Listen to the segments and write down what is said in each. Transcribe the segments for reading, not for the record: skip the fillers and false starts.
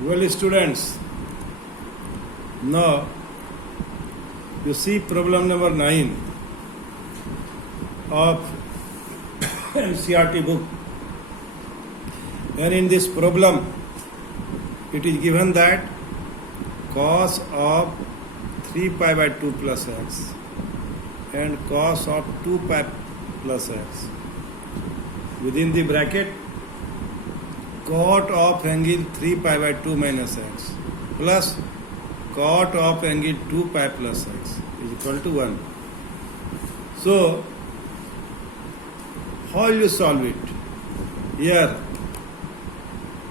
Well, students, now you see problem number 9 of NCERT book. And in this problem, it is given that cos of 3 pi by 2 plus x and cos of 2 pi plus x within the bracket cot of angle 3 pi by 2 minus x plus cot of angle 2 pi plus x is equal to 1. So, how will you solve it? Here,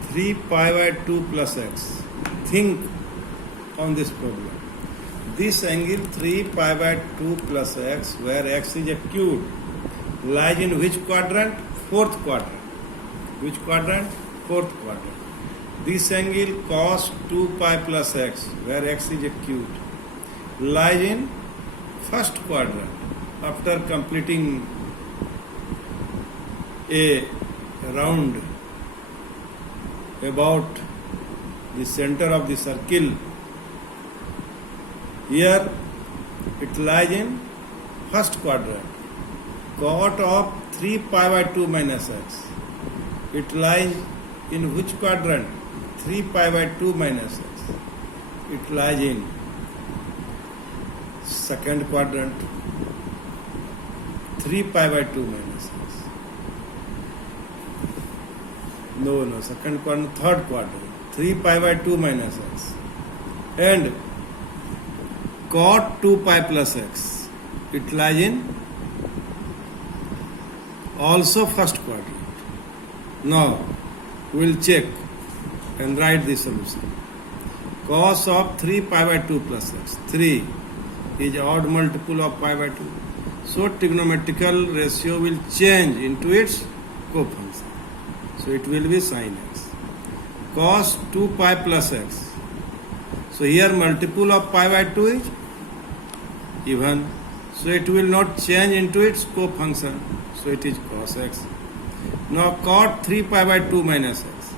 3 pi by 2 plus x. Think on this problem. This angle 3 pi by 2 plus x, where x is acute, lies in which quadrant? Fourth quadrant. Which quadrant? Fourth quadrant. This angle cos 2 pi plus x, where x is acute, lies in first quadrant. After completing a round about the center of the circle, here it lies in first quadrant. Cot of 3 pi by 2 minus x, it lies in which quadrant? 3 pi by 2 minus x. It lies in second quadrant. 3 pi by 2 minus x. No, second quadrant, third quadrant. 3 pi by 2 minus x. And cot 2 pi plus x. It lies in also first quadrant. Now, we will check and write the solution. Cos of 3 pi by 2 plus x. 3 is odd multiple of pi by 2. So, trigonometrical ratio will change into its cofunction. So, it will be sin x. Cos 2 pi plus x. So, here multiple of pi by 2 is even. So, it will not change into its cofunction. So, it is cos x. Now, cot 3 pi by 2 minus x.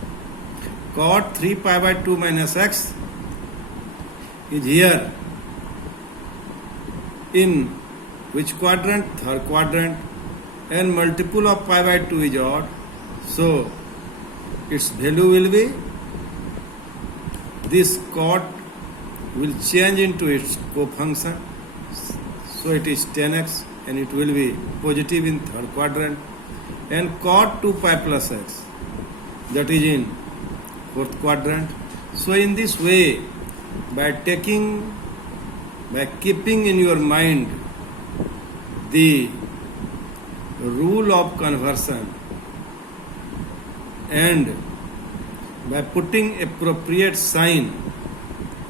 Cot 3 pi by 2 minus x is here in which quadrant? Third quadrant. And multiple of pi by 2 is odd. So, its value will be, this cot will change into its cofunction. So, it is 10x and it will be positive in third quadrant. And cot 2 pi plus x, that is in fourth quadrant. So in this way, by keeping in your mind the rule of conversion and by putting appropriate sign,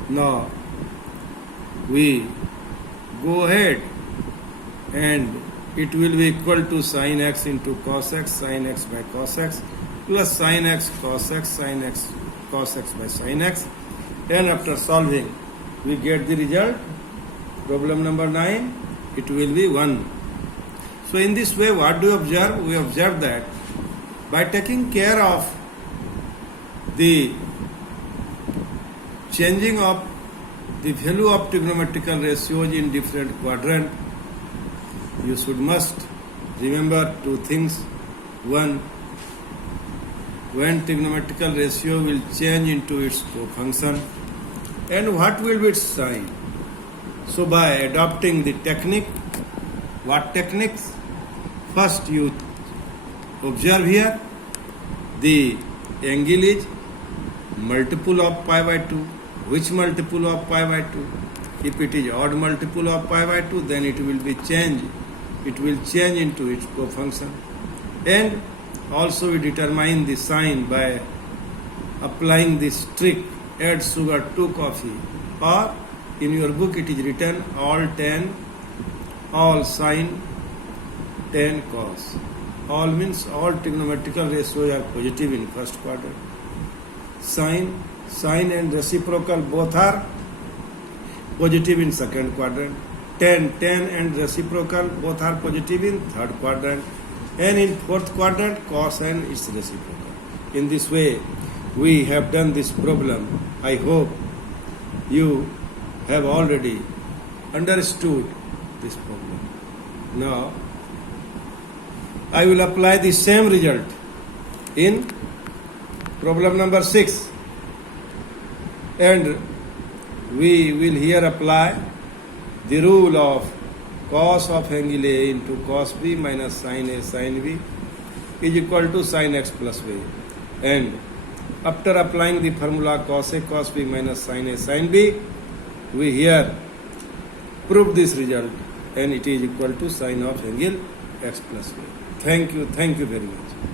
now we go ahead and it will be equal to sin x into cos x, sin x by cos x, plus sin x cos x, sin x cos x by sin x. And after solving, we get the result. Problem number 9, it will be 1. So in this way, what do we observe? We observe that by taking care of the changing of the value of trigonometrical ratios in different quadrants, you must remember two things. One, when trigonometrical ratio will change into its cofunction, and what will be its sign. So by adopting the technique, what techniques? First you observe here, the angle is multiple of pi by 2. Which multiple of pi by 2? If it is odd multiple of pi by 2, then it will be changed. It will change into its cofunction. And also we determine the sign by applying this trick, add sugar to coffee. Or in your book it is written all tan, all sin, tan cos. All means all trigonometrical ratios are positive in first quadrant. Sin and reciprocal both are positive in second quadrant. Tan and reciprocal both are positive in third quadrant. And in fourth quadrant, cos and its reciprocal. In this way, we have done this problem. I hope you have already understood this problem. Now, I will apply the same result in problem number 6, and we will here apply the rule of cos of angle A into cos B minus sin A sin B is equal to sin x plus B. And after applying the formula cos A cos B minus sin A sin B, we here prove this result, and it is equal to sin of angle x plus B. Thank you very much.